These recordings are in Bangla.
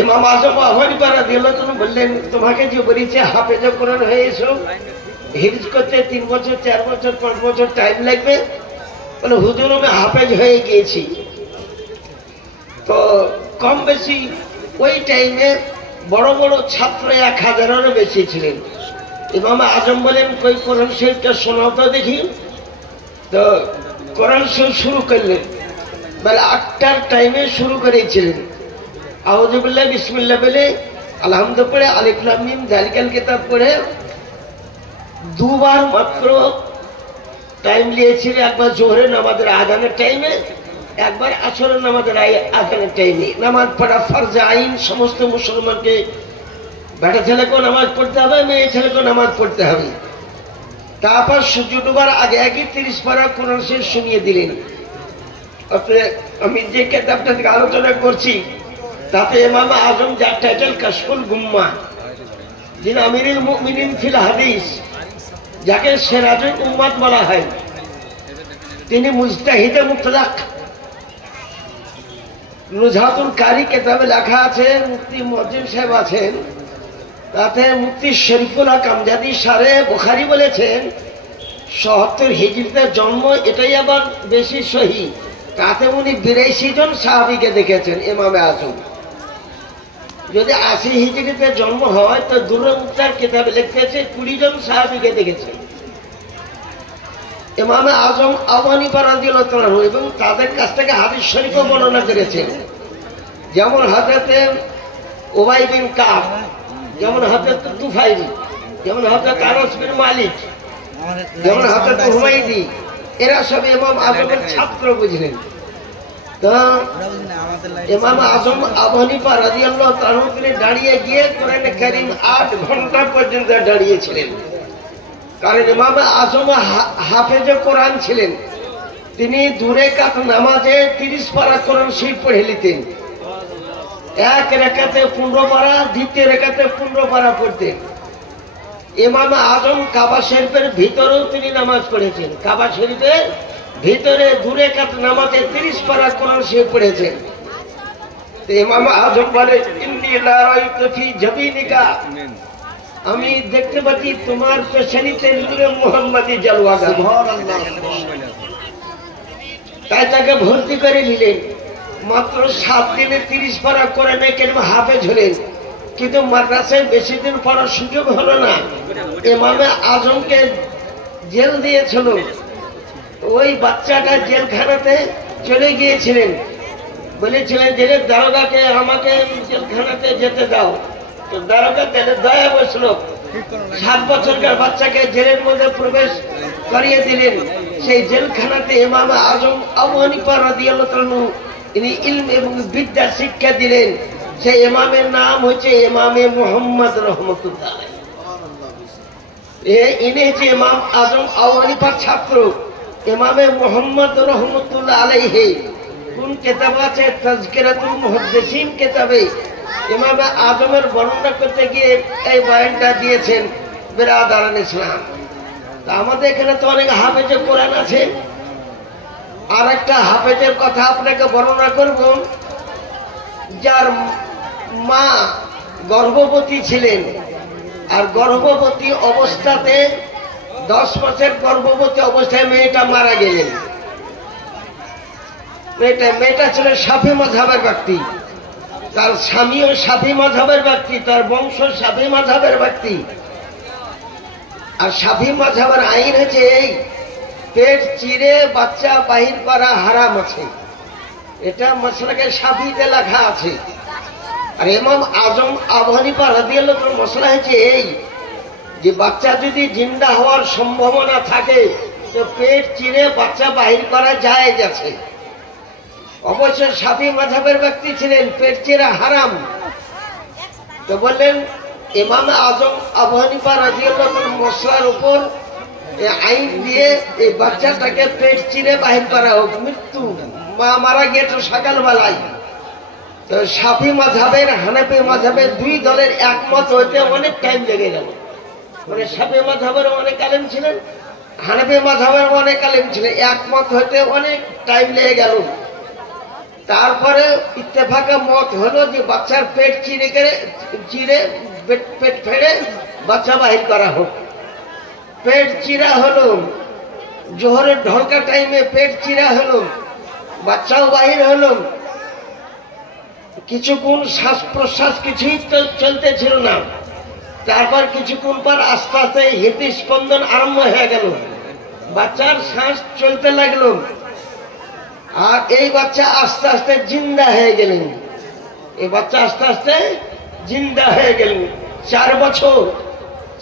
ইমাম আজম আবু হানিফা রাদিয়াল্লাহু তাআলা বললেন, তোমাকে যে বলেছে হাফেজে কোরআন হয়ে এসো, হিফজ করতে 3 বছর 4 বছর 5 বছর টাইম লাগবে। বলে হুজুর আমি হাফেজ হয়ে গিয়েছি। তো কম বেশি ওই টাইমে বড় বড় ছাত্র 1000-এরও বেশি ছিলেন। ইমাম আজম বলেন, কই কোরআন শরীফটা শোনাও তো দেখি। তো কোরআন শরীফ শুরু করলেন, বলে 8টার টাইমে শুরু করেছিলেন। আউযুবিল্লাহ বিসমিল্লাহ বলে আলহামদুলিল্লাহ পড়ে আলিফ লাম মিম যালিকাল কিতাব পড়ে দুবার মাত্র টাইম নিয়েছিল। একবার জোহরের নামাজের আযানের টাইমে, একবার আসরের নামাজের আযানের টাইমে। নামাজ পড়া ফরজ আইন, সমস্ত মুসলমানকে বেটা ছেলেকেও নামাজ পড়তে হবে, মেয়ে ছেলেকেও নামাজ পড়তে হবে। তারপর সূর্য ডোবার আগে আগে 30 পারা কোরআন শরীফ শুনিয়ে দিলেন। আমি যে কিতাবটা থেকে আলোচনা করছি তাতে ইমাম আজম, যার টাইটেল কাশফুল গুম্মা, যিনি আমিরুল মুমিনিন ফিল হাদিস, যাকে সিরাজুল উম্মাত বলা হয়, তিনি মুজতাহিদে মুতলাক। নুজহাতুল কারি কিতাবে লেখা আছে, মুফতি মুয়াজ্জিন সাহেব আছেন, তাতে মুফতি শরীফুল হক আমজাদি শারে বুখারী বলেছেন ৭৭ হিজরিতে জন্ম। এটাই আবার বেশি সহি। তাতে উনি ৮২ জন সাহাবীকে দেখেছেন ইমামে আজম। যদি ৮০ হিজরিতে জন্ম হয় তো দুরুল মুখতার কিতাবে লিখতেছে 20 জন সাহাবীকে দেখেছেন ইমামে আজম আবু হানিফা রাদিয়াল্লাহু তাআলা, এবং তাদের কাছ থেকে হাদিস শরীফও বর্ণনা করেছেন। যেমন হযরতে উবাই বিন কাব, যেমন হযরত তুফাইল, যেমন হযরত আনাস বিন মালিক, যেমন হযরত হুমায়দি, এরা সব ইমাম আজমের ছাত্র বুঝলেন। তো ইমাম আজম আবু হানিফা রাদিয়াল্লাহু তাআলা তিনি দাঁড়িয়ে গিয়ে কোরআনে কারীম 8 ঘন্টা পর্যন্ত দাঁড়িয়েছিলেন। কারণ ইমাম আজম হাফেজে কোরআন ছিলেন। তিনি 2 রাকাত নামাজে 30 পারা কোরআন শরীফ পড়ে নিতেন। এক রাকাতে 15 পারা, দ্বিতীয় রাকাতে 15 পারা পড়তেন। ইমাম আজম কাবা শরীফের ভিতরেও তিনি নামাজ পড়েছেন। কাবা শরীফের ভিতরে 2 রাকাত নামাজে 30 পারা কোরআন শরীফ পড়েছেন। ইমাম আজম বলে, ইন্নী লা রাইতু ফি জাবিনিকা, আমি দেখতে পাচ্ছি তোমার পেছনিতে নূরে মুহাম্মাদি জালওয়াগা। তাই তাকে ভর্তি করে নিলেন। মাত্র 7 দিনে 30 পারা কোরআনে কারীম হাফেজ হলেন। কিন্তু মাদ্রাসায় বেশি দিন পড়ার সুযোগ হলো না। ইমামে আজমকে জেল দিয়েছিল। ওই বাচ্চাটা জেলখানাতে চলে গিয়েছিলেন, বলেছিলেন জেলের দারোগাকে আমাকে জেলখানাতে যেতে দাও। তো দারোগা তাদের দয়া বসলো, 7 বছরকার বাচ্চাকে জেলের মধ্যে প্রবেশ করিয়ে দিলেন। সেই জেলখানাতে ইমাম আজম আবু হানিফা রাদিয়াল্লাহু তাআলা ইনি ইলম এবং বিদ্যা শিক্ষা দিলেন। সেই ইমামের নাম হচ্ছে ইমামে মুহাম্মদ রহমতুল্লাহ। ইনি হচ্ছে ইমাম আজম আবু হানিফার ছাত্র ইমামে মুহাম্মদ রহমতুল্লাহ আলাইহি। কোন কিতাব আছে? তাযকিরাতুল মুহাদ্দিসিন কিতাবে ইমাম আজমের বর্ণনা করতে গিয়ে এই বয়ানটা দিয়েছেন। বিরাদারান ইসলাম, তা আমাদের এখানে তো অনেক হাফেজে কোরআন আছে। আর একটা হাফেজের কথা আপনাকে বর্ণনা করব, যার মা গর্ভবতী ছিলেন, আর গর্ভবতী অবস্থাতে 10 মাসের গর্ভবতী অবস্থায় মেয়েটা মারা গেলেন। মেয়েটা ছিলেন শাফি মাযহাবের ব্যক্তি, তার স্বামীও শাফি মাযহাবের ব্যক্তি, তার বংশ শাফি মাযহাবের ব্যক্তি। আর শাফি মাযহাবের আইন হচ্ছে এই, পেট চিরে বাচ্চা বাহির করা হারাম আছে। এটা মাসলাকে শাফিতে লেখা আছে। আর ইমাম আজম আবু হানিফা রাদিয়াল্লাহু তাআলা মসলা হচ্ছে এই, যে বাচ্চা যদি জিন্দা হওয়ার সম্ভাবনা থাকে তো পেট চিরে বাচ্চা বাহির করা জায়েজ আছে। অবশ্য শাফি মাযহাবের ব্যক্তি ছিলেন, পেট চিরা হারাম। তো বললেন ইমাম আজম আবু হানিফা রাদিয়াল্লাহু তাআলা মসলার উপর আইন দিয়ে এই বাচ্চাটাকে পেট চিরে বাহির করা হোক। মৃত্যু, মা মারা গিয়েছে সকালবেলায়। তো শাফি মাযহাবের হানাফি মাযহাবের 2 দলের একমত হইতে অনেক টাইম লেগে গেল। মানে শাফি মাযহাবের অনেক আলেম ছিলেন, হানাফি মাযহাবের অনেক আলেম ছিলেন, একমত হইতে অনেক টাইম লেগে গেল। তারপরে ইত্তেফাকা মত হলো যে বাচ্চার পেট চিরে পেট ফেড়ে বাচ্চা বাহির করা হোক। পেট চিরা হলো, জোহরের ঢলকা টাইমে পেট চিরা হলো, বাচ্চাও বাহির হলো। কিছুক্ষণ শ্বাস প্রশ্বাস কিছুই চলতেছিল না। তারপর কিছুক্ষণ পর আস্তে আস্তে হৃদস্পন্দন আরম্ভ হয়ে গেল, বাচ্চার শ্বাস চলতে লাগলো। আর এই বাচ্চা আস্তে আস্তে জিন্দা হয়ে গেলেন। এই বাচ্চা আস্তে আস্তে জিন্দা হয়ে গেলেন। 4 বছর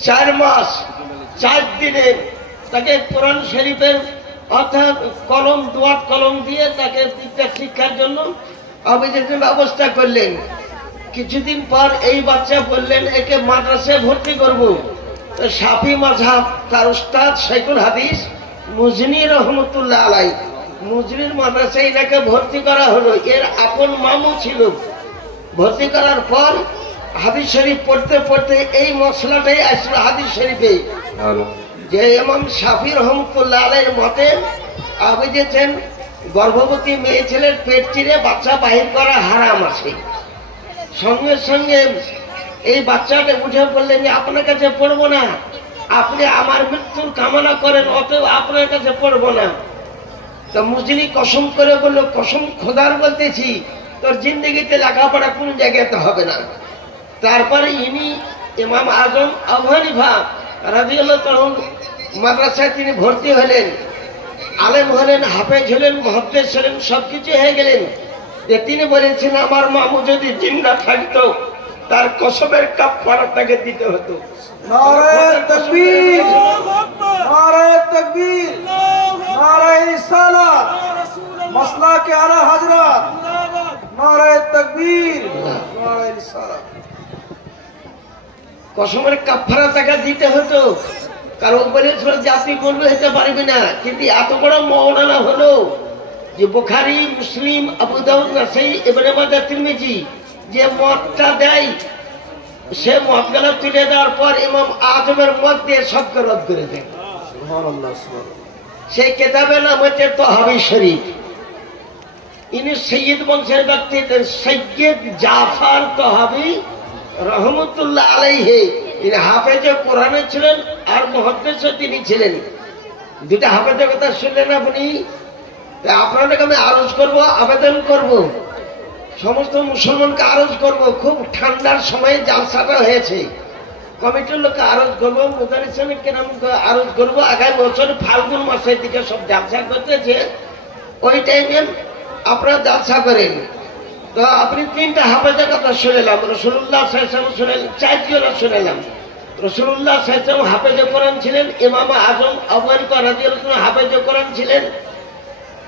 4 মাস 4 দিনে তাকে কোরআন শরীফের অর্থাৎ কলম, দোয়াত কলম দিয়ে তাকে বিদ্যা শিক্ষার জন্য অভিযোগের ব্যবস্থা করলেন। কিছুদিন পর এই বাচ্চা বললেন একে মাদ্রাসায় ভর্তি করব। শাফি মাযহাব তার উস্তাদ শাইখুল হাদিস মুজনি রহমতুল্লাহ আলাই, মুজনির মাদ্রাসায় এনাকে ভর্তি করা হলো। এর আপন মামু ছিল। ভর্তি করার পর হাদিস শরীফ পড়তে পড়তে এই মশলাটাই আসলো হাদিস শরীফে, যে ইমাম শাফি রহমতুল্লাহ আলাইর মতে অভিযোগেন গর্ভবতী মেয়ে ছেলের পেট চিরে বাচ্চা বাহির করা হারাম আছে। সঙ্গে সঙ্গে এই বাচ্চাটা উঠে বললেন যে আপনার কাছে পড়বো না, আপনি আমার মৃত্যুর কামনা করেন, অতএব আপনার কাছে পড়বো না। তো মুজনি কসম করে বলল, কসম খোদার বলতেছি তোর জিন্দগিতে লেখাপড়া কোন জায়গাতে হবে না। তারপরে ইনি ইমাম আজম আবু হানিফা রাদিয়াল্লাহু তাআলা মাদ্রাসায় তিনি ভর্তি হলেন, আলেম হলেন, হাফেজ হলেন, মুহাদ্দিস হলেন, সবকিছু হয়ে গেলেন। যে তিনি বলেছেন আমার মামু যদি জিন্দা থাকতো তার কসমের কাফারা তাকে দিতে হতো। নারে তাকবীর, নারে তাকবীর, নারে রিসালাত, মাসলাকে আলা হযরত, নারে তাকবীর, নারে রিসালাত। কসমের কাফারা তাকে দিতে হতো, কারণ বলেছিল যে আপনি বলবে হতে পারবি না। কিন্তু এত বড় মওলানা হলো যে বুখারী, মুসলিম, আবু দাউদ, নাসাই, ইবনে মাজাহ, তিরমিজি যে মতটা দেয়, সে মতগুলো তুলে দেওয়ার পর ইমাম আজমের মত দিয়ে সবকে রদ করে দেন। সুবহানাল্লাহ, সুবহানাল্লাহ। সেই কেতাবের নাম হচ্ছে তহাবি শরীফ। ইনি সৈয়দ বংশের ব্যক্তি, সৈয়দ জাফর তহাবি রহমতুল্লাহ আলাইহি। তিনি হাফেজে কোরআনে ছিলেন আর মুহাদ্দিসও তিনি ছিলেন। দুটা হাফেজের কথা শুনলেন আপনি। আপনাদেরকে আমি আরজ করব, আবেদন করব, সমস্ত মুসলমানকে আরজ করব। খুব ঠান্ডার সময়ে জালসাটা হয়েছে, কমিটির লোককে আরজ করবো, মুদারিসের কেরাম আরজ করবো। আগামী বছর ফাল্গুন মাসের দিকে সব জালসা করতেছে, ওই টাইমে আপনারা জালসা করেন। তো আপনি 3টা হাফেজের কথা শুনেলাম, রাসূলুল্লাহ সাল্লাল্লাহু আলাইহি ওয়াসাল্লাম শুনেলেন, 4 জন শুনেলাম। রাসূলুল্লাহ সাল্লাল্লাহু আলাইহি ওয়াসাল্লাম হাফেজে কোরআন ছিলেন, ইমাম আজম আবু হানিফা রাদিয়াল্লাহু আনহু হাফেজে কোরআন ছিলেন,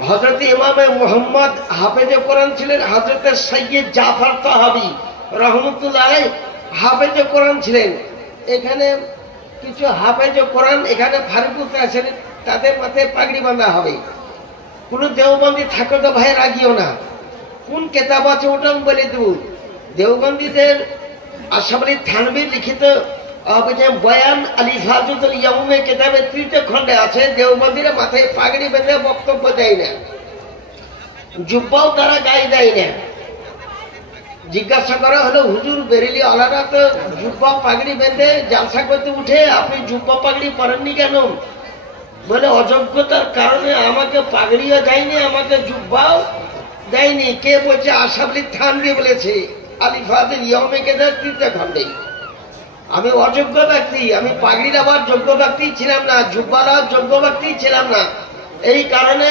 হযরত ইমামে মুহাম্মদ হাফেজে কোরআন ছিলেন, হযরত সৈয়দ জাফর তহাবি রহমতুল্লাহ আলাইহি হাফেজে কোরআন ছিলেন। এখানে কিছু হাফেজে কোরআন এখানে ফারুকুতে আছেন, তাদের মাথায় পাগড়ি বাঁধা হবে। কোনো দেওবন্দি থাকো তো ভাই রাগিও না, কোন কেতাব আছে ওটা আমি বলে দেব। দেওবন্দীদের আশরাফ আলী থানভী লিখিত বয়ান আলী ফাজুল ইয়ামুমে কেতাবে 3টে খণ্ডে আছে। দেওবন্দীরা মাথায় পাগড়ি বেঁধে বক্তব্য দেয় না, জুব্বাও তারা গায়ে দেয় না। জিজ্ঞাসা করা হলো হুজুর বেরেলি আলাদা তো জুব্বা পাগড়ি বেঁধে জালসা করতে উঠে আপনি জুব্বা পাগড়ি পরেননি কেন? বলে অযোগ্যতার কারণে আমাকে পাগড়িও দেয়নি, আমাকে জুব্বাও দেয়নি। কে বলছে? আশরাফ আলী থানভী বলেছে আলী ফাজুল ইয়ামুমে কেতাবে 3টে খণ্ডে। আমি অযোগ্য ব্যক্তি, আমি পাগড়ির আবার যোগ্য ব্যক্তি ছিলাম না, জুব্বারা যোগ্য ব্যক্তি ছিলাম না, এই কারণে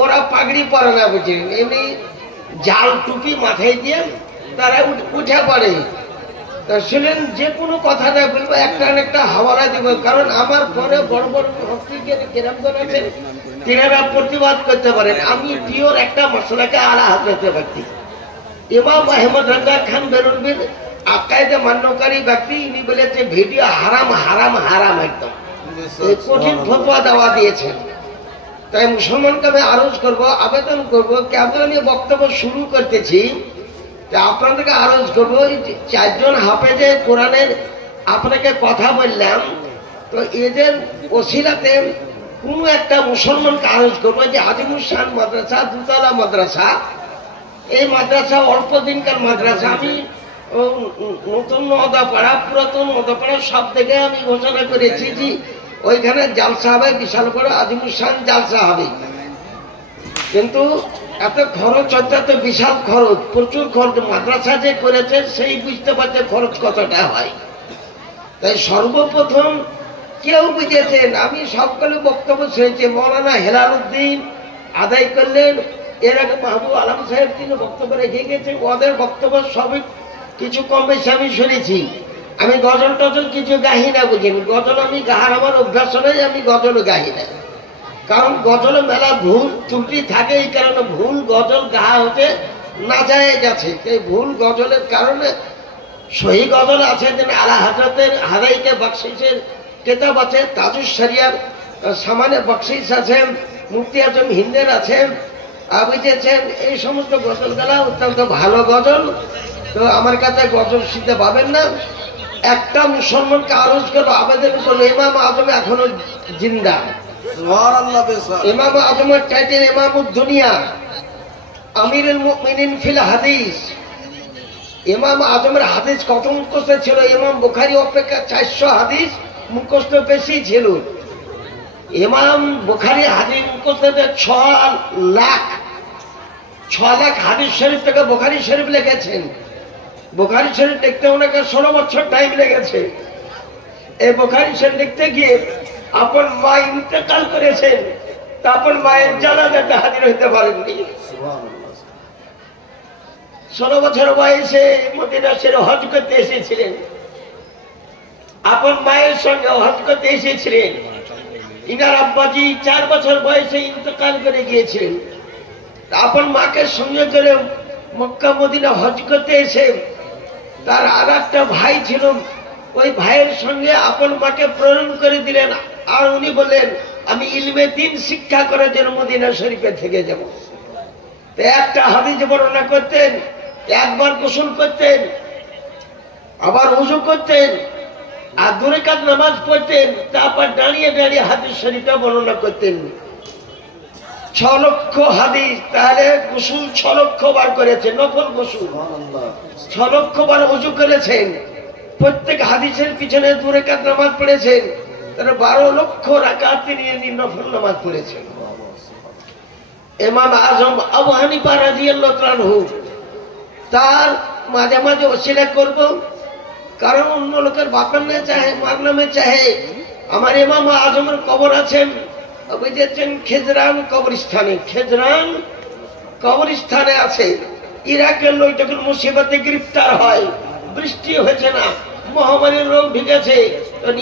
ওরা পাগড়ি পরে না। বুঝলেন, এমনি জাল টুপি মাথায় দিয়ে তারা উঠে পড়ে। তা শুনেন, যে কোনো কথাটা বলবো একটা না একটা হাওয়ালা দিব, কারণ আমার পরে বড় বড় কেরামগণ আছেন, তিনারা প্রতিবাদ করতে পারেন। আমি পিওর একটা মশলাকে আলা হাতে ব্যক্তি। ইমাম আহমদ রঙ্গা খান বেরুনবীর আকায়েদে মান্যকারী ব্যক্তি, ইনি বলেছে ভিডিও হারাম হারাম হারাম, একদম কঠিন ফতোয়া দেওয়া দিয়েছেন। তাই মুসলমানকে আমি আরজ করবো, আবেদন করবো, কেমন আমি বক্তব্য শুরু করতেছি, আপনাদেরকে আরজ করবো, 4 জন হাফেজে কোরআনের আপনাকে কথা বললাম, তো এদের ওসিলাতে কোনো একটা মুসলমানকে আরজ করবো যে আজিমুস শান মাদ্রাসা, দুতলা মাদ্রাসা, এই মাদ্রাসা অল্প দিনকার মাদ্রাসা। আমি নতুন নদাপাড়া, পুরাতন নদাপাড়া সব থেকে আমি ঘোষণা করেছি যে ওইখানে জালসা হবে, বিশাল বড় আজিমুসান জালসা হবে। কিন্তু এত খরচ হচ্ছে, এত বিশাল খরচ, প্রচুর খরচ। মাদ্রাসা যে করেছে সেই বুঝতে পারছে খরচ কতটা হয়। তাই সর্বপ্রথম কেউ বুঝেছেন, আমি সবগুলো বক্তব্য শুনেছি। মৌলানা হেলাল উদ্দিন আদায় করলেন, এর আগে মাহবুব আলম সাহেব তিনি বক্তব্য রেখে গেছেন, ওদের বক্তব্য সবই কিছু কম বেশি আমি শুনেছি। আমি গজল টজল কিছু গাহি না, বুঝিনি গজল আমি গাহার আমার অভ্যাস নেই, আমি গজল গাহি না। কারণ গজলে মেলা ভুল ত্রুটি থাকে, এই কারণে ভুল গজল গাহা হতে না যায় গেছে। এই ভুল গজলের কারণে সহি গজল আছে, যেন আলা হযরতের হাদাইকে বকশিসের কেতাব আছে, তাজুস শরিয়ার সামানে বকশিস আছেন, মুফতি আজম হিন্দের আছেন, বুঝেছেন। এই সমস্ত গজলগুলা অত্যন্ত ভালো গজল। তো আমার কাছে গজল শিখতে পাবেন না। একটা মুসলমানকে আরজ করবো, আবেদন করলো, ইমাম আজম এখনো জিন্দা। ইমাম আজমের টাইটেল ইমামুদ দুনিয়া, আমিরুল মুমিনিন ফিল হাদিস। ইমাম আজমের হাদিস কত মুখস্থ ছিল? ইমাম বুখারী অপেক্ষা 400 হাদিস মুখস্থ বেশি ছিল। ইমাম বুখারী হাদিস মুখস্থ 6 লাখ হাদিস শরীফ থেকে বুখারী শরীফ লিখেছেন। বুখারী শরীফ লিখতে ওনাকে 16 বছর টাইম লেগেছে। এই বুখারী শরীফ লিখতে গিয়ে আপন মা ইন্তেকাল করেছেন, তারপর মায়ের জানাজাতে হাজির হইতে পারেননি। 16 বছর বয়সে মদিনা শরীফে হজ করতে এসেছিলেন, আপন মায়ের সঙ্গে হজ করতে এসেছিলেন। ইনার আব্বাজি 4 বছর বয়সে ইন্তেকাল করে গিয়েছিলেন। আপন মাকে সঙ্গে করে মক্কা মদিনা হজ করতে এসে তার আর একটা ভাই ছিল, ওই ভাইয়ের সঙ্গে আপন মাকে প্রেরণ করে দিলেন। আর উনি বললেন, আমি ইলমে দ্বীন শিক্ষা করার জন্য মদিনা শরীফে থেকে যাব। তো একটা হাদিস বর্ণনা করতেন, একবার গোসল করতেন, আবার ওযু করতেন, আর 2 রাকাত নামাজ পড়তেন, তারপর দাঁড়িয়ে দাঁড়িয়ে হাদিস শরীফটা বর্ণনা করতেন। 6 লক্ষ হাদিস, তাহলে গোসল 6 লক্ষ বার করেছেন, নফল গোসল 6 লক্ষ বার ওযু করেছেন। প্রত্যেক হাদিসের পিছনে 2 রাকাত নামাজ পড়েছেন, তাহলে 12 লক্ষ রাকাত তিনি নফল নামাজ পড়েছেন। ইমাম আজম আবু হানিফা রাদিয়াল্লাহু তাআলা আনহু, তার মাঝে মাঝে ওসিলা করব, কারণ অন্য লোকের বাপের না চাহে, মার নামে চাহে। আমার ইমাম আজমের কবর আছেন, বুঝেছেন, খেজরান কবরস্থানে। খেজরান কবরস্থানে আছে। ইরাকের লোক যখন মুসিবতে গ্রেফতার হয়, বৃষ্টি হয়েছে না, মহামারীর রোগ ঢুকেছে,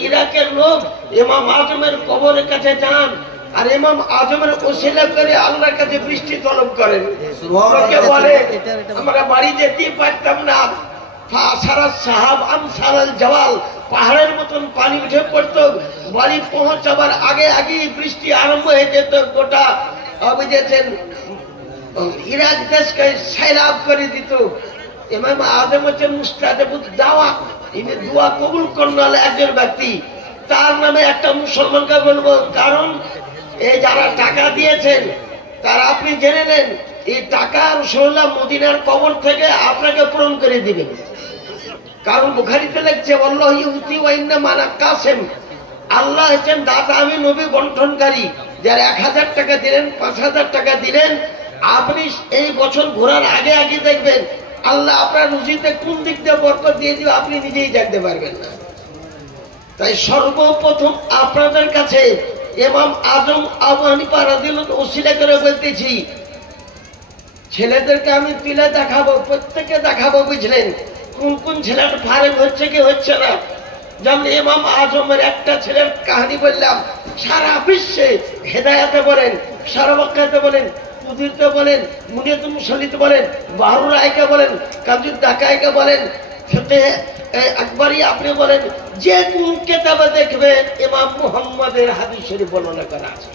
ইরাকের লোক ইমাম আজমের কবরের কাছে যান, আর ইমাম আজমের ওসিলা করে আল্লাহর কাছে বৃষ্টি তলব করেন। লোকে বলে, আমরা বাড়ি যেতেই পারতাম না, সারা সাহাব আমসালাল জওয়াল, পাহাড়ের মতন পানি উঠে পড়তো, বাড়ি পৌঁছাবার আগে আগে বৃষ্টি আরম্ভ হয়ে যেত, গোটা বুঝেছেন ইরাক দেশকে সয়লাব করে দিত। ইমাম আজম হচ্ছে মুস্তাজাবুদ দাওয়া, ইনি দোয়া কবুল করনাল একজন ব্যক্তি। তার নামে একটা মুসলমানকে বলবো, কারণ এই যারা টাকা দিয়েছেন তারা আপনি জেনে নেন, এই টাকা রাসূলুল্লাহ মদিনার কবর থেকে আপনাকে পূরণ করে দিবেন। কারণ বুখারীতে লিখছে, আল্লাহু ইউতি ওয়া ইন্নামা আনা কাসিম, আল্লাহ হচ্ছেন দাতা, আমি নবী বন্টনকারী। যারা 1000 টাকা দিলেন, 5000 টাকা দিলেন, আপনি এই বছর ঘোরার আগে আগে দেখবেন আল্লাহ আপনার রুজিতে কোন দিক দিয়ে বরকত দিয়ে দিবে, আপনি নিজেই জানতে পারবেন না। তাই সর্বপ্রথম আপনাদের কাছে ইমাম আজম আবু হানিফা রাদিয়াল্লাহু আনহু ওসিলা করে বলতেছি, ছেলেদেরকে আমি তুলে দেখাবো, প্রত্যেককে দেখাবো, বুঝলেন, কোন কোন ছেলেটা ফারেক হচ্ছে কি হচ্ছে না। যেমন ইমাম আজমের একটা ছেলের কাহিনী বললাম, সারা বিশ্বে হেদায়াতে বলেন, সারাবাক্কাতে বলেন, কুদিরতে বলেন, মুনিয়াতুল মুসাল্লিতে বলেন, বাহরুল আইকে বলেন, কাজুদ দাকাইকে বলেন, ফিকহে আকবরী আপনি বলেন, যে কোন কিতাবে দেখবেন ইমাম মুহাম্মদের হাদিস শরীফ বর্ণনা করা আছে।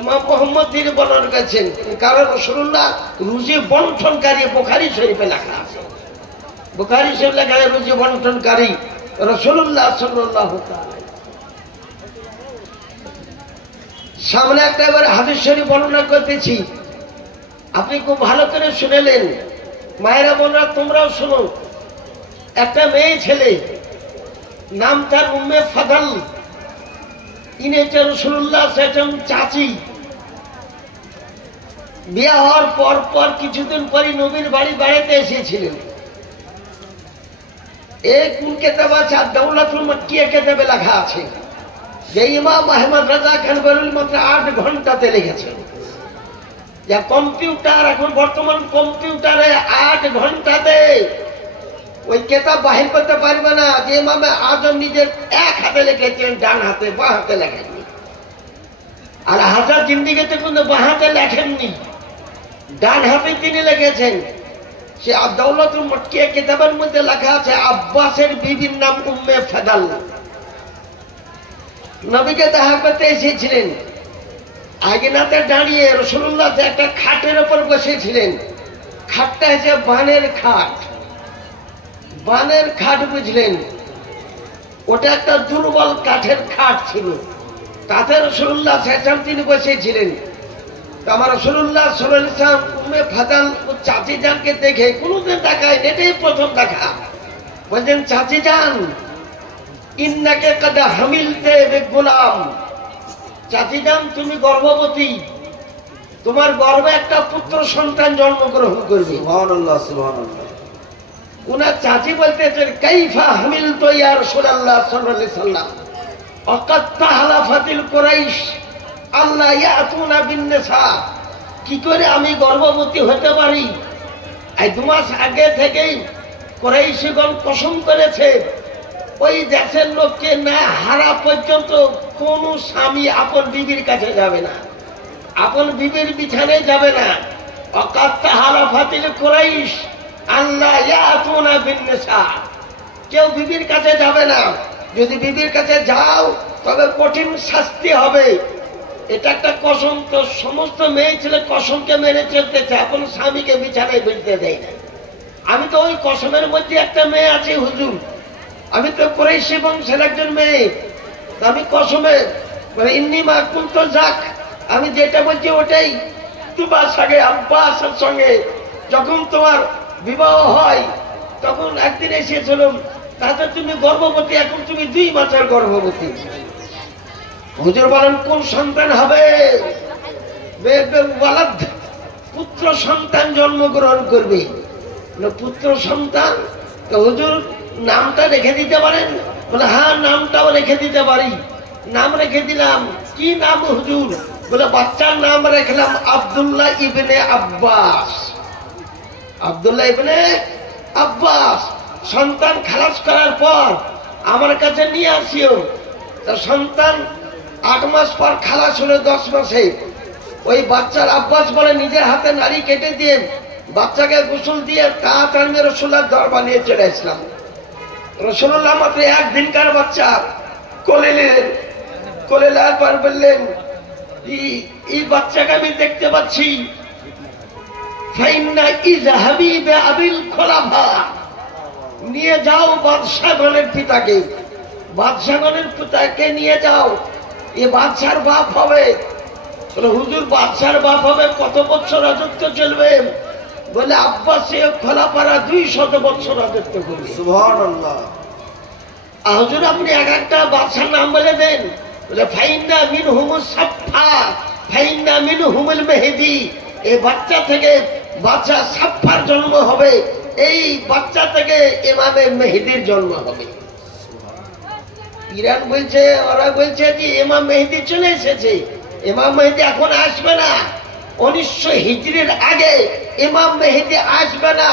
ইমাম মুহাম্মদ তিনি বর্ণনা করেছেন, কারণ রাসূলুল্লাহ রুজি বন্টনকারী বুখারী শরীফে লেখা আছে। বুখারী শরীফ লেখা আছে রুজি বন্টনকারী রাসূলুল্লাহ সাল্লাল্লাহু তাআলা। সামনে একটা এবার হাদিস শরীফ বর্ণনা করতেছি, আপনি খুব ভালো করে শুনেলেন। মায়েরা বোনরা তোমরাও শুনো। একটা মেয়ে ছেলে, নাম তার উম্মে ফাদাল, ইনি হচ্ছেন রাসূলুল্লাহ সাল্লাল্লাহু আলাইহি ওয়াসাল্লাম চাচি। বিয়ে হওয়ার পর কিছুদিন পরই নবীর বাড়ি বেড়াতে এসেছিলেন। এই কোন কেতাব আছে? দাওলাতুল মাক্কিয়া কেতাবে লেখা আছে যে ইমাম আহমদ রাজা খান বেরুল মাত্র 8 ঘন্টাতে লিখেছেন। যা কম্পিউটার, এখন বর্তমান কম্পিউটারে 8 ঘন্টাতে ওই কেতাব বাহির করতে পারবে না যে ইমামে আজম নিজের এক হাতে লিখেছেন, ডান হাতে, বাঁ হাতে লেখেননি। আর হাজার জিন্দিগিতে কিন্তু বাঁ হাতে লেখেননি, ডান হাতে তিনি লিখেছেন। সে দাওলাতুল মাক্কিয়া কিতাবের মধ্যে লেখা আছে আব্বাসের বিবির নাম উম্মে ফাদাল। নবীকে দেখা করতে এসেছিলেন। আগিনাতে দাঁড়িয়ে রাসূলুল্লাহ একটা খাটের উপর বসেছিলেন। খাটটা হচ্ছে বানের খাট। বানের খাট বুঝলেন, ওটা একটা দুর্বল কাঠের খাট ছিল। তাতে রাসূলুল্লাহ সাল্লাল্লাহু তিনি বসেছিলেন। আমার রাসূলুল্লাহ সাল্লাল্লাহু আলাইহি ওয়াসাল্লাম উম্মে ফাদাল ও চাচি জানকে দেখে কোনদিন দেখায়, এটাই প্রথম দেখা। বলছেন, চাচি জান ইন্নাকে কদ হামিলতে বিগুলাম। চাচি জান তুমি গর্ভবতী, তোমার গর্ভে একটা পুত্র সন্তান জন্মগ্রহণ করবে। সুবহানাল্লাহ সুবহানাল্লাহ। উনার চাচি বলতেছেন, কাইফা হামিলতু ইয়া রাসূলুল্লাহ সাল্লাল্লাহু আলাইহি ওয়াসাল্লাম ওয়াকাদ তাহলাফাতিল কুরাইশ আল্লাহ ইয়াতুনা বিন নিসা। কি করে আমি গর্ভবতী হতে পারি? এই 2 মাস আগে থেকেই কুরাইশগণ কসম করেছে ওই দেশের লোককে না হারা পর্যন্ত কোন স্বামী আপন বিবির কাছে যাবে না, আপন বিবির বিছানায় যাবে না। ওয়াকাদ তাহলাফাতিল কুরাইশ আল্লাহ ইয়াতুনা বিন নিসা। কেউ বিবির কাছে যাবে না। যদি বিবির কাছে যাও তবে কঠিন শাস্তি হবে। এটা একটা কসম। তো সমস্ত মেয়ে ছেলে কসমকে মেনে চলতেছে, আপন স্বামীকে বিছানায় বসতে দেয় না। আমি তো ওই কসমের মধ্যে একটা মেয়ে আছি হুজুর, আমি তো কুরাইশি বংশের একজন মেয়ে। আমি কসমে ইন্নী মা কুন্ত যাক, আমি যেটা বলছি ওটাই। তোমার সঙ্গে আব্বাসের সঙ্গে যখন তোমার বিবাহ হয় তখন একদিন এসেছিল, তাতে তুমি গর্ভবতী, এখন তুমি 2 মাসের গর্ভবতী। হুজুর বলেন কোন সন্তান হবে? পুত্র সন্তান জন্মগ্রহণ করবে। পুত্র সন্তান। তো হুজুর নামটা রেখে দিতে পারেন? বলে হ্যাঁ, নামটাও রেখে দিতে পারি। নাম রেখে দিলাম। কি নাম হুজুর? বলে বাচ্চার নাম রেখলাম আব্দুল্লাহ ইবনে আব্বাস। আব্দুল্লাহ ইবনে আব্বাস। সন্তান খালাস করার পর আমার কাছে নিয়ে আসিও। তা সন্তান 8 মাস পর খালাস হলো 10 মাসে। ওই বাচ্চার আব্বাস বলে নিজের হাতে নাড়ি কেটে দিয়ে বাচ্চাকে গোসল দিয়ে তাড়াতাড়ি রাসূলুল্লাহ দরবার নিয়ে চলে আসলাম। রাসূলুল্লাহ মাত্র 1 দিনকার বাচ্চা কোলে নিলেন। কোলে নেওয়ার পর বললেন, এই বাচ্চাকে আমি দেখতে পাচ্ছি। ফাইন্না ইযহাবি বিআবিল খুলাফা। নিয়ে যাও বাদশাহগণের পিতাকে, বাদশাহগণের পিতাকে নিয়ে যাও। এ বাদশার বাপ হবে। হুজুর বাদশার বাপ হবে, কত বছর রাজত্ব চলবে? বলে আব্বাসে খোলাপাড়া 200 বছর রাজত্ব করবে। সুবহানাল্লাহ। হুজুর আপনি একটা বাদশার নাম বলে দেন। বলে ফাইন্না মিনহুমুস সাফফা ফাইন্না মিনহুমুল মেহেদী। এই বাচ্চা থেকে বাচ্চা সাফফার জন্ম হবে, এই বাচ্চা থেকে ইমামে মেহেদীর জন্ম হবে। ইরান বলছে, ওরা বলছে যে ইমাম মেহেদী চলে এসেছে। ইমাম মেহেদী এখন আসবে না। 1900 হিজরির আগে ইমাম মেহেদী আসবে না।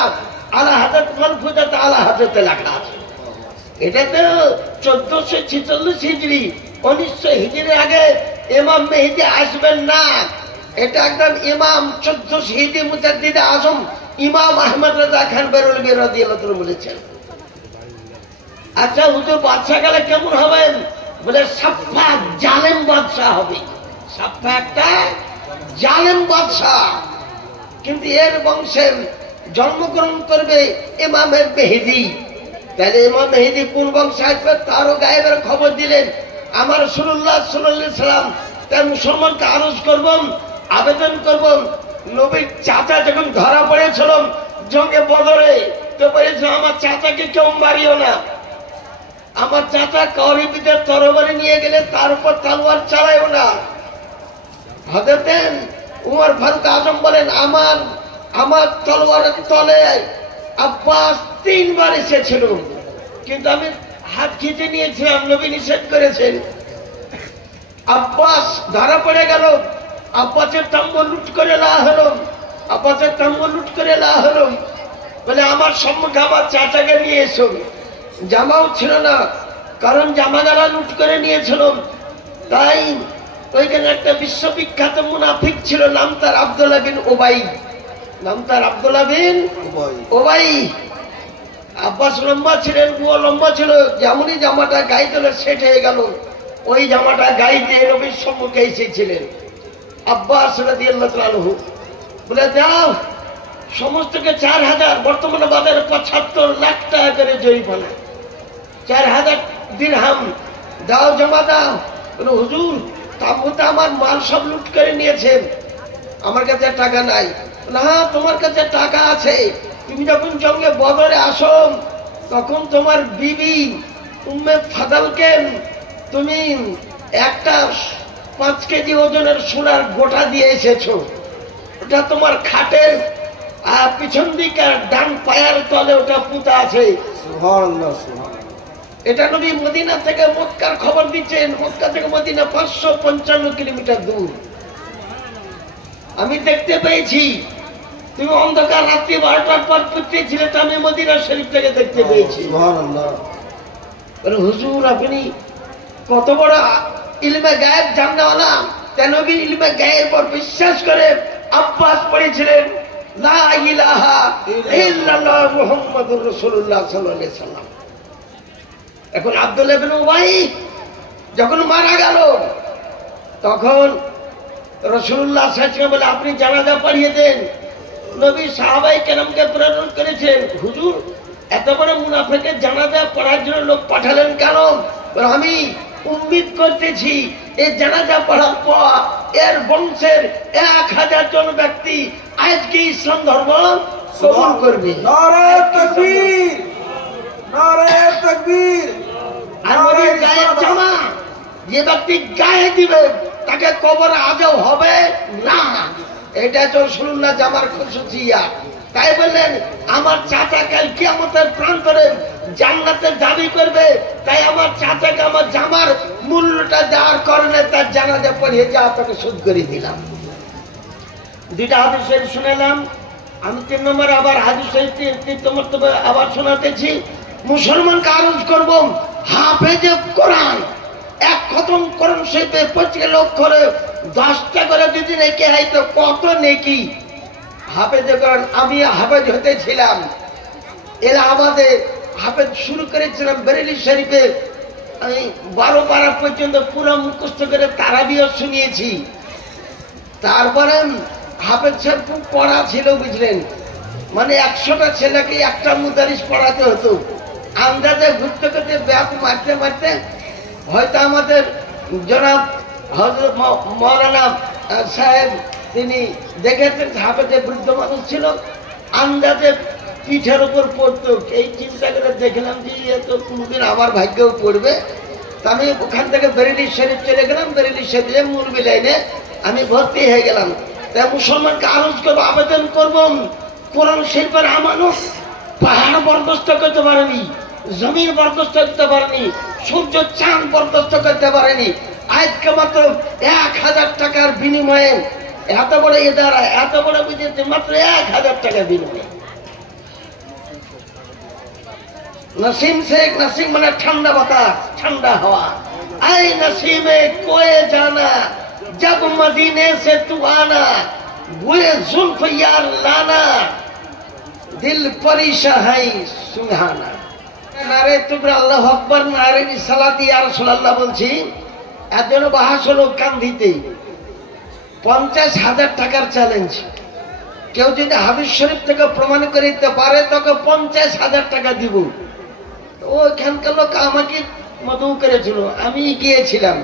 আলা হাজরত মালফুজাত আলা হাজরতে লেখা আছে। এটা তো 1446 হিজরি। 1900 হিজরির আগে ইমাম মেহেদী আসবেন না। এটা একদম ইমাম 1400 হিজরি মুজাদ্দিদ আজম ইমাম আহমদ রাজা খান বেরলভী রাদিয়াল্লাহু তাআলা বলেছেন। আচ্ছা হুজুর বাদশা গেলে কেমন হবেন? বলে সাফফা জালেম বাদশা হবে। সাফফা একটা জালেম বাদশা। কিন্তু এর বংশের জন্মগ্রহণ করবে ইমামের মেহেদী। তাহলে ইমাম মেহেদী কোন বংশে আসবে তারও গায়েবের খবর দিলেন। আমার রাসূলুল্লাহ সাল্লাল্লাহু আলাইহি সাল্লাম তাই মুসলমানকে আরজ করব, আবেদন করব, নবীর চাচা যখন ধরা পড়েছিল জঙ্গে বদরে, তো বলেছিল আমার চাচাকে কেউ মারিও না, আমার চাচা কওরিবিদের তরবারি নিয়ে গেলে তার উপর তলোয়ার চালাইও না। হযরত উমর ফারুক আজম বলেন আমার তলোয়ারের তলে আব্বাস 3 বার এসেছিল, কিন্তু আমি হাত খিচে নিয়েছিলাম, নবী নিষেধ করেছেন। আব্বাস ধরা পড়ে গেল, আব্বাসের তাম্বু লুট করে নেওয়া হলো, আব্বাসের তাম্বু লুট করে নেওয়া হলো। বলে আমার সম্মুখে আমার চাচাকে নিয়ে এসো। জামাও ছিল না, কারণ জামা যারা লুট করে নিয়েছিল। তাই ওইখানে একটা বিশ্ববিখ্যাত মুনাফিক ছিল, নাম তার আব্দুল্লাহ বিন উবাই, নাম তার আব্দুল্লাহ বিন উবাই। আব্বাস লম্বা ছিলেন, বুয়া লম্বা ছিল, যেমনই জামাটা গায়ে দিল সেট হয়ে গেল। ওই জামাটা গায়ে দিয়ে নবীর সম্মুখে এসেছিলেন। আব্বাস রাদিয়াল্লাহু তাআলা আনহু বলে দাও, সমস্তকে 4000, বর্তমানে বাজারে 75 লাখ টাকা করে জরিমানা, 4000 দিরহাম দাও, জমা দাও। বলে হুজুর তাম্বুতে আমার মাল সব লুট করে নিয়েছেন, আমার কাছে টাকা নাই। না, তোমার কাছে টাকা আছে, তুমি যখন জঙ্গে বদরে আসো তখন তোমার বিবি উম্মে ফাদালকে তুমি একটা 5 কেজি ওজনের সোনার গোটা দিয়ে এসেছো, ওটা তোমার খাটের পিছন দিকে ডান পায়ের তলে ওটা পুঁতা আছে। সুবহানাল্লাহ, সুবহানাল্লাহ। এটা নবী মদিনা থেকে মক্কার খবর দিচ্ছেন। মক্কা থেকে মদিনা 555 কিলোমিটার দূর। আমি দেখতে পেয়েছি, তুমি অন্ধকার রাত্রি 12টার পর পড়তেছিলে, আমি মদিনা শরীফ থেকে দেখতে পেয়েছি। সুবহানাল্লাহ। হুজুর আপনি কত বড় ইলমে গায়েব জাননেওয়ালা, তাই নবী ইলমে গায়েবের পর বিশ্বাস করে আব্বাস পড়েছিলেন লা ইলাহা ইল্লাল্লাহ মুহাম্মাদুর রাসূলুল্লাহ সাল্লাল্লাহু আলাইহি সাল্লাম। এখন আব্দুল্লাহ বিন উবাই যখন মারা গেল, তখন রাসূলুল্লাহ সাল্লাল্লাহু আলাইহি ওয়াসাল্লাম বলে আপনি জানাজা পড়িয়ে দেন। নবী সাহাবায়ে কেরামকে প্রেরণ করেছেন, হুজুর এত বড় মুনাফিকের জানাজা পড়ার জন্য লোক পাঠালেন কেন? আমি উম্মিদ করতেছি এই জানাজা পড়ার পর এর বংশের 1000 জন ব্যক্তি আজকে ইসলাম ধর্ম কবুল করবে। নারে তাকবীর, নারে তাকবীর। আর ওই গায়ের জামা যে ব্যক্তি গায়ে দিবে তাকে কবর আজও হবে না। এটা রাসূলুল্লাহ জামার খুশুসিয়া। তাই বললেন আমার চাচা কাল কিয়ামতের প্রান্তরে জান্নাতের দাবি করবে, তাই আমার চাচাকে আমার জামার মূল্যটা দেওয়ার কারণে তার জানাজা পড়িয়ে যা তাকে শোধ করে দিলাম। 2টা হাদিস শরীফ শুনালাম। আমি 3 নম্বর আবার হাদিস শরীফ 3 মর্তবা আবার শোনাতেছি। মুসলমানকে আরজ করব, হাফেজে কোরআন 1 খতম কোরআন শরীফে 25 লোক করে 10টা করে যদি নেকি হয় তো কত নেকি। হাফেজে কোরআন আমি হাফেজ হতেছিলাম, এলাহাবাদে হাফেজ শুরু করেছিলাম বেরেলি শরীফে। আমি 12 পারা পর্যন্ত পুরো মুখস্থ করে তারাবিও শুনিয়েছি। তারপরে হাফেজ সাহেব খুব পড়া ছিল বুঝলেন, মানে 100টা ছেলেকে একটা মুদারিস পড়াতে হতো। আন্দাজে ঘুরতে ঘুরতে ব্যাপ মারতে মারতে হয়তো আমাদের জনাব হযরত মাওলানা সাহেব তিনি দেখেছেন হাফেজে বৃদ্ধ মানুষ ছিল, আন্দাজে পিঠের উপর পড়তো। এই চিন্তা করে দেখলাম যে এত কোনদিন আমার ভাগ্যেও পড়বে। তা আমি ওখান থেকে বেরেলি শরীফ চলে গেলাম, বেরেলি শরীফে মুরবি লাইনে আমি ভর্তি হয়ে গেলাম। তাই মুসলমানকে আরজ করবো, আবেদন করবো, কোরআন শরীফের আমানত পাহাড় বরদাস্ত করতে পারেনি, জমিন বরদাস্ত করতে পারেনি, সূর্য চাঁদ বরদাস্ত করতে পারেনি। আজকে মাত্র 1000 টাকার বিনিময়ে এত বড় ইদারা, এত বড় বুঝেছে, মাত্র 1000 টাকা বিনিময়ে। नसीम से एक नसीम मैंने ठंडा बातास, ठंडा हवा। आए नसीमे कोए जाना, जब मदीने से तू आना, बुए जुल्फ यार लाना, दिल परेशान है सुहाना। नारे तुबरा अल्लाह अकबर, नारे रिसालाती या রাসূলুল্লাহ বলছি। একজন বাহাস হলো কান্দিতে 50,000 টাকার চ্যালেঞ্জ। কেউ যদি হাদিস শরীফ থেকে প্রমাণ করে দিতে পারে তাকে 50,000 টাকা দিব। ওইখানকার লোক আমাকে মদউ করেছিল, আমি গিয়েছিলাম।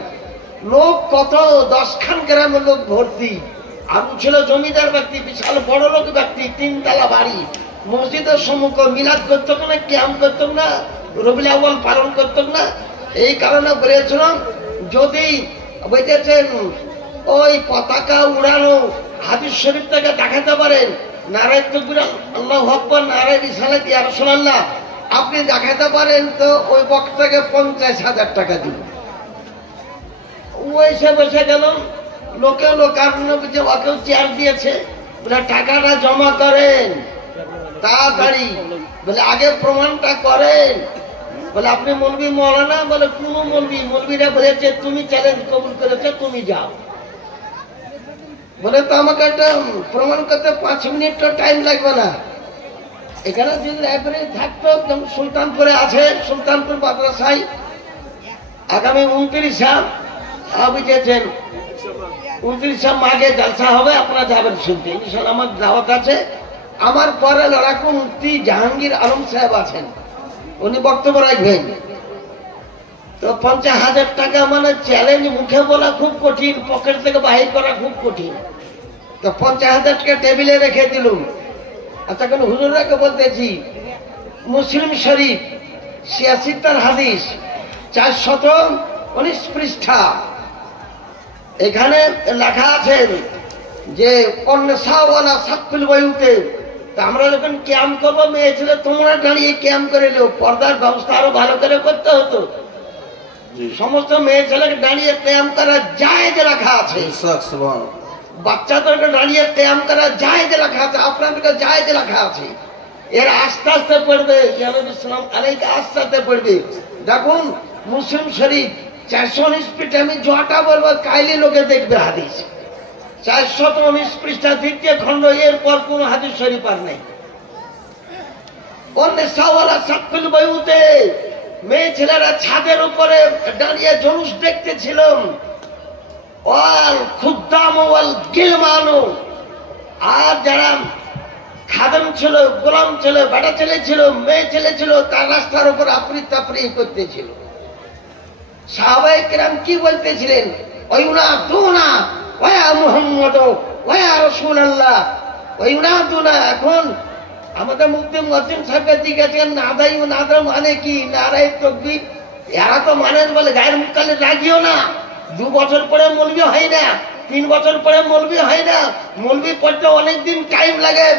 লোক কত 10 খান গ্রামের লোক ভর্তি, আবু ছিল জমিদার ব্যক্তি, বিশাল বড় লোক ব্যক্তি, 3 তলা বাড়ি, মসজিদের সম্মুখ, মিলাদ করতো না, ক্যাম্প করতো না, রবিউল আউয়াল পালন করতো না। এই কারণে বলেছিলাম যদি বুঝেছেন ওই পতাকা উড়ানো হাদিস শরীফ থেকে দেখাতে পারেন, নারায়ে তাকবীর আল্লাহু আকবার, নারায়ে রিসালাত ইয়া রাসূলুল্লাহ আপনি দেখাতে পারেন, তো ওই বক্তাকে 50,000 টাকা দিন। ওই সে বসে গেল, লোকে ওকেও চেয়ার দিয়েছে, বলে টাকাটা জমা করেন তাড়াতাড়ি, বলে আগে প্রমাণটা করেন। বলে আপনি মৌলবি মৌলানা? বলে কোন মৌলবি? মৌলবিরা বলেছে তুমি চ্যালেঞ্জ কবুল করেছে, তুমি যাও। বলে তো আমাকে একটা প্রমাণ করতে 5 মিনিট তো টাইম লাগবে না। এখানে যদি লাইব্রেরি থাকতো, যেমন সুলতানপুরে আছে, সুলতানপুর মাদ্রাসায় আগামী 29 বুঝেছেন 29 মাঘে জালসা হবে, আপনারা যাবেন শুনতে, ইনশাআল্লাহ আমার দাওয়াত আছে। আমার পরে লড়াকু মুফতি জাহাঙ্গীর আলম সাহেব আছেন, উনি বক্তব্য রাখবেন। তো 50,000 টাকা মানে চ্যালেঞ্জ, মুখে বলা খুব কঠিন, পকেট থেকে বাহির করা খুব কঠিন। তো 50,000 টাকা টেবিলে রেখে দিলুম। আচ্ছা কোন হুজুরকে বলতেছি, মুসলিম শরীফ 86 হাদিস 419 পৃষ্ঠা, এখানে লেখা আছে যে অন্যসাওয়ালা সাকফিল ওয়ায়ুতে। তা আমরা যখন ক্যাম্প করবো, মেয়ে ছেলে তোমরা দাঁড়িয়ে ক্যাম্প করে নিও, পর্দার ব্যবস্থা আরো ভালো করে করতে হতো। সমস্ত মেয়ে ছেলেকে দাঁড়িয়ে ক্যাম্প করা জায়েজ রাখা আছে, বাচ্চাদেরকে দাঁড়িয়ে ক্যাম্প করা জায়েজ রাখা আছে, আপনাদেরকে জায়েজ রাখা আছে। এর আস্তে আস্তে পড়বে, ইসলাম আলাইকে আস্তে আস্তে পড়বে। দেখুন মুসলিম শরীফ 419 পৃষ্ঠা, আমি যটা বলবো কাইলে লোকে দেখবে হাদিস। 419 পৃষ্ঠা 2য় খণ্ড, এরপর কোন হাদিস শরীফ আর নেই। অন্যসাওয়ালা সাকফিল বায়ুতে, মেয়ে ছেলেরা ছাদের উপরে দাঁড়িয়ে জুলুস দেখতেছিলাম। ওয়াল খুদ্দাম ওয়াল গিলমানু, আর যারা খাদেম ছিল, গোলাম ছিল, বেটা ছেলে ছিল, মেয়ে ছেলে ছিল, তার রাস্তার উপর আফরি তাফরি করতেছিল। সাহাবায়ে কেরাম কি বলতেছিলেন? ওয়ায়ুনাদুনা ওয়া মুহাম্মদ ওয়া রাসূলুল্লাহ, ওয়ায়ুনাদুনা। এখন আমাদের মুফতি মুয়াজ্জিন সাহেবকে জিজ্ঞাসা, নাদাই ও নাদা মানে কি? নারায়ে তাকবীর। এরা তো মানে বলে গায়ের মুখকালে রাগিও না, 2 বছর পরে মৌলবি হয় না, 3 বছর পরে মৌলবি হয় না, মৌলবি পড়তে অনেকদিন টাইম লাগে।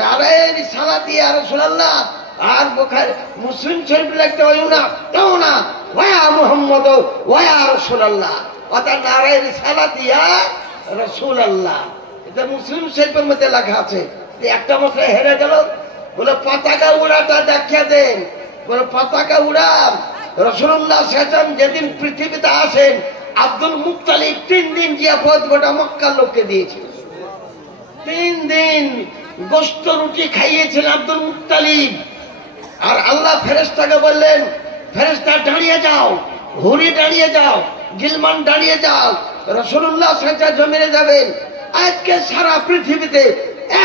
নারায়ে রিসালাত ইয়া রাসূলুল্লাহ আর বুখারী মুসলিম শরীফ লিখতে হয় না, তাও না ওয়া মুহাম্মদ ওয়া রাসূলুল্লাহ, অর্থাৎ নারায়ে রিসালাত ইয়া রাসূলুল্লাহ, এটা মুসলিম শরীফের মধ্যে লেখা আছে। একটা মশলা হেরে গেল, বলে পতাকা উড়াটা দেখিয়ে দেন। বলে পতাকা উড়া রাসূলুল্লাহ সাল্লাল্লাহু যেদিন পৃথিবীতে আসেন, আব্দুল মুত্তালিব 3 দিন জিয়াফত গোটা মক্কার লোককে দিয়েছিল। 3 দিন গোশত রুটি খাইয়েছিলেন আব্দুল মুত্তালিব। আর আল্লাহ ফেরেশতাকে বললেন, ফেরেশতা দাঁড়িয়ে যাও, হুরি দাঁড়িয়ে যাও, গিলমান দাঁড়িয়ে যাও, রাসূলুল্লাহ সাল্লাল্লাহু জমিনে যাবেন। আজকে সারা পৃথিবীতে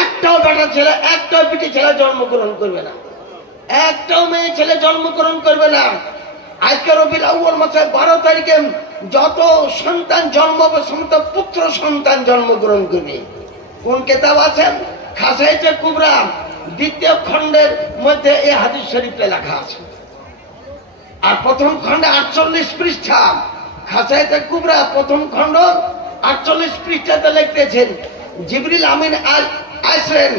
একটাও বেটা ছেলে, একটাও পিটি ছেলে জন্মগ্রহণ করবে না, একটাও মেয়ে ছেলে জন্মগ্রহণ করবে না। আজকে রবিউল আউয়াল মাসের 12 তারিখে যত সন্তান জন্ম হবে, সমস্ত পুত্র সন্তান জন্মগ্রহণ করবে। কোন কিতাব আছেন? খাসাইতে কুবরা 2য় খণ্ডের মধ্যে এই হাদিস শরীফে লেখা আছে। আর 1ম খণ্ডে 48 পৃষ্ঠা, খাসাইতে কুবরা 1ম খণ্ড 48 পৃষ্ঠাতে লিখতেছেন, জিবরিল আমিন আসেন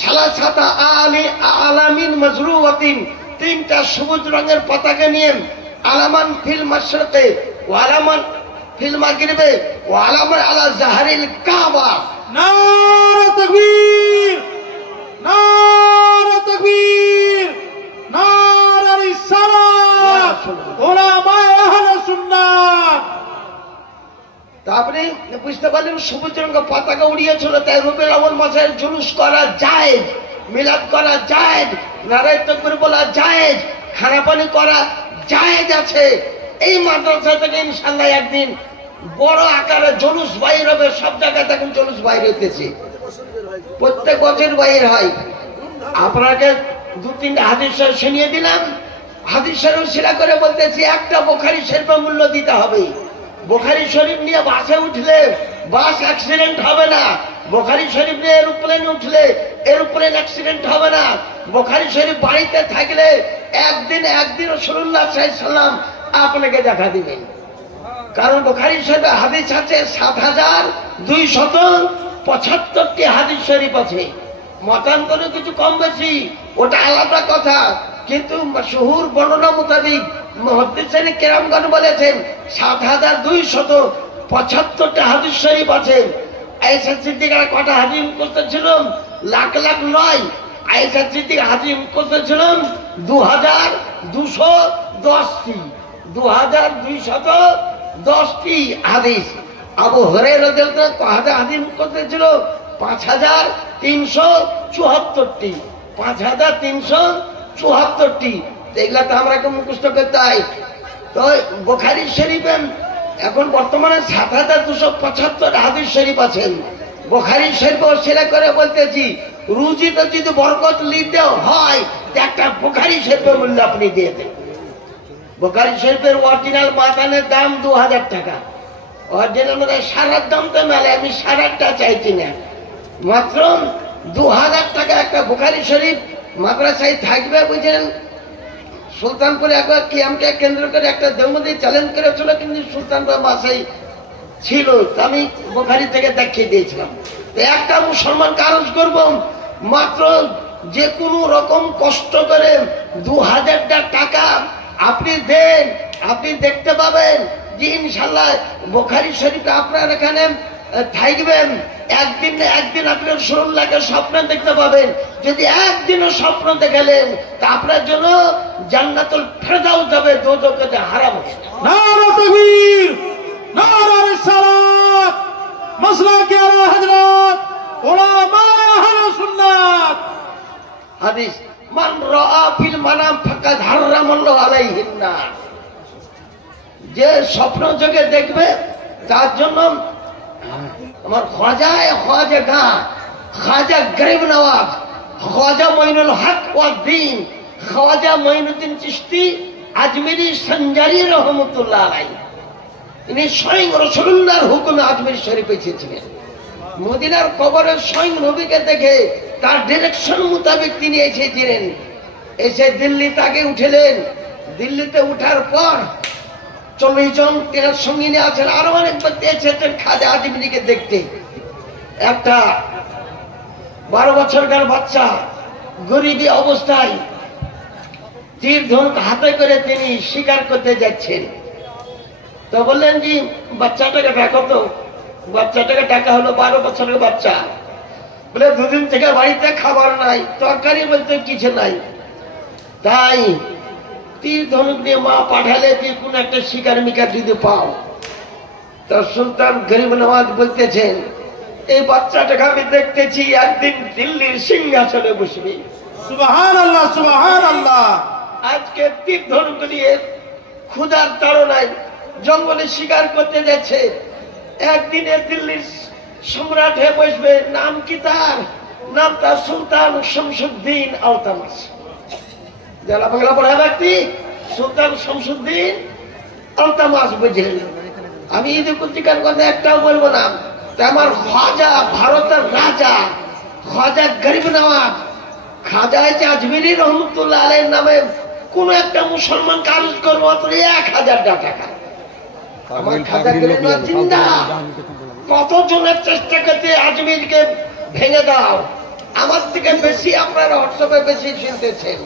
সালাসাতা আলামিন মাজরুওয়াতিন, 3টা সবুজ রঙের পতাকা নিয়ে, আলামান ফিল মাশরিকে ওয়া আলামান ফিল মাগরিবে ওয়া আলামান আলা জাহরিল কাবা। নারে তাকবীর, নারে তাকবীর, নারে রিসালাত, উলামায়ে আহলে সুন্নাহ। তারপরে বুঝতে পারলেন সবুজ রঙের পতাকা উড়িয়েছিল, তাই রবিউল আউয়াল মাসের জুলুস করা জায়েজ, মিলাদ করা জায়েজ, নারায়ে তাকবীর বলা জায়েজ, খানাপানি করা জায়েজ আছে। এই মাদ্রাসা থেকে ইনশাআল্লাহ একদিন বড় আকারে জুলুস বাইর হবে, সব জায়গায় এখন জুলুস বাইর হইতেছে, প্রত্যেক বছর বাইর হয়। আপনাকে 2-3টা হাদিস শরীফ শুনিয়ে দিলাম। হাদিস শরীফ শিরা করে বলতেছি, একটা বুখারী শরীফের মূল্য দিতে হবে। বুখারী শরীফ নিয়ে বাসে উঠলে বাস অ্যাক্সিডেন্ট হবে না, বুখারী শরীফে এরোপ্লেনে উঠলে এরোপ্লেন অ্যাক্সিডেন্ট হবে না, বুখারী শরীফ বাড়িতে থাকলে একদিন রাসূলুল্লাহ সাল্লাল্লাহু আলাইহি সাল্লাম আপনাকে দেখা দিবেন। কারণ বুখারী শরীফে হাদিস আছে ৭,২৭৫টি হাদিস শরীফ আছে। মতান্তরে কিছু কম বেশি ওটা আলাদা কথা, কিন্তু মাশহুর বর্ণনা মোতাবেক মুহাদ্দিসিন কেরামগণ বলেছেন ৭,২৭৫টা হাদিস শরীফ আছে। আয়েশা সিদ্দিকার কটা হাদিস মুখস্থ ছিল? লাখ লাখ নয়। আয়েশা সিদ্দিক হাদিস মুখস্থ ছিল ২,২১০টি ২,২১০টি হাদিস। আবু হুরায়রা রাদিয়াল্লাহু আনহু হাদিস মুখস্থ ছিল ৫,৩৭৪টি ৫,৩৭৪টি। এগুলা তো আমরা মুখস্থ করতে হয়। তো বুখারী শরীফে এখন বর্তমানে ৭,২৭৫ হাদিস শরীফ আছেন। বুখারী শরীফ সেরা করে বলতেছি, রুজিতে যদি বরকত নিতে হয় একটা বুখারী শরীফের মূল্য আপনি দিয়ে দেন। বুখারী শরীফের অরিজিনাল মাতানের দাম ২,০০০ টাকা। অরিজিনাল মানে সারার দাম তো মেলে, আমি সারাটা চাইছি না, মাত্র ২,০০০ টাকা একটা বুখারী শরীফ মাদ্রাসায় থাকবে। বুঝলেন, সুলতানপুরে একবার কিয়ামকে কেন্দ্র করে একটা দেওবন্দি চ্যালেঞ্জ করেছিল, কিন্তু সুলতানপুর মাসাই ছিল, আমি বুখারী থেকে দেখিয়ে দিয়েছিলাম। একটা মুসলমান কারজ করব, মাত্র যে কোনো রকম কষ্ট করে ২,০০০ টাকা আপনি দেন, আপনি দেখতে পাবেন যে ইনশাল্লাহ বুখারী শরীফে আপনার এখানে থাকবেন। একদিন না একদিন আপনি রাসূলুল্লাহকে স্বপ্ন দেখতে পাবেন। যদি একদিনও স্বপ্ন দেখালেন তা আপনার জন্য জান্নাতুল ফেরদাউস যাবে, দোজখে হারাম হবে। নারে তাকবীর, নারে রিসালাত, মাসলাকে আলা হযরত উলামায়ে আহলে সুন্নাত। হাদিস, মান রাআ ফিল মানাম ফাকাদ হারামাল্লাহু আলাইহিন নার। যে স্বপ্ন যোগে দেখবে তার জন্য আমার খাজা গরিব নওয়াজ, খাজা মঈনুল হক ওয়াদ্দিন, খাজা মঈনুদ্দিন চিশতি আজমিরি সঞ্জারি রহমতুল্লাহ আলাইহি, ইনি স্বয়ং রাসূলুল্লাহর হুকুমে আজমির শরীফে এসেছিলেন। মদিনার কবরের স্বয়ং নবীকে দেখে তার ডিরেকশন মোতাবেক তিনি এসেছিলেন। এসে দিল্লি তাকে উঠলেন। দিল্লিতে উঠার পর 40 জন তেনার সঙ্গিনী আছেন, আরো অনেক ব্যক্তি এসেছেন খাজা আজমিরিকে দেখতে। একটা 12 বছরকার বাচ্চা গরিবী অবস্থায় তীর ধনুক হাতে করে তিনি শিকার করতে যাচ্ছেন। তো বললেন যে বাচ্চাটাকে ডাকো তো। বাচ্চাটাকে ডাকা হলো, 12 বছরের বাচ্চা। বলে 2 দিন থেকে বাড়িতে খাবার নাই, তরকারি বলতে কিছু নাই, তাই তীর ধনুক দিয়ে মা পাঠালে যে কোন একটা শিকার মিকার যদি পাও। তো সুলতান গরিব নওয়াজ বলতেছেন, এই বাচ্চাটাকে আমি দেখতেছি একদিন দিল্লির সিংহাসনে বসবি। সুবহানাল্লাহ, সুবহানাল্লাহ। আজকে তীর ধনুক নিয়ে ক্ষুধার তাড়নায় জঙ্গলে শিকার করতে যাচ্ছে, একদিনে দিল্লির সম্রাট হয়ে বসবে। নাম কি তার? নাম তার সুলতান শামসুদ্দিন আলতামাস। যারা বাংলা পড়া ব্যক্তি সুলতান শামসুদ্দিন আলতামাস। বুঝলেন, আমি ঈদ পত্রিকার কথা একটাও বলবো না। আমার খাজা, ভারতের রাজা খাজা গরিব নওয়াজ, খাজা আজমিরি রহমতুল্লাহ আলাইহির নামে কোন একটা মুসলমান কাজ করবো 1000 টাকা। আমার খাজা গরিব নওয়াজ জিন্দা। কতজনের চেষ্টা করতে আজমিরকে ভেঙে দাও, আমার থেকে বেশি আপনারা হোয়াটসঅ্যাপে বেশি শুনতেছেন।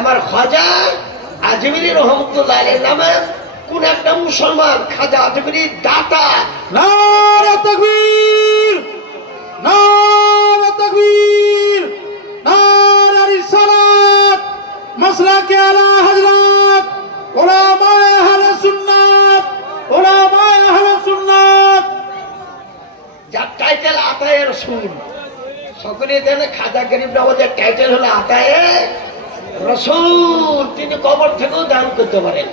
আমার খাজা আজমিরি রহমতুল্লাহ আলাইহির নামে কোন একটা মুসলমান খাজা আজমিরি দাতা। নারে তাকবীর, নারে তাকবীর, নারে রিসালাত, মাসলাকে আলা হযরত উলামায়ে আহলে সুন্নাত, উলামায়ে আহলে সুন্নাত। যার টাইটেল আতায়ে রাসূল, সকলে জানে খাজা গরিব নওয়াজের টাইটেল হলো আতায়ে রাসূল। তিনি কবর থেকেও দান করতে পারেন।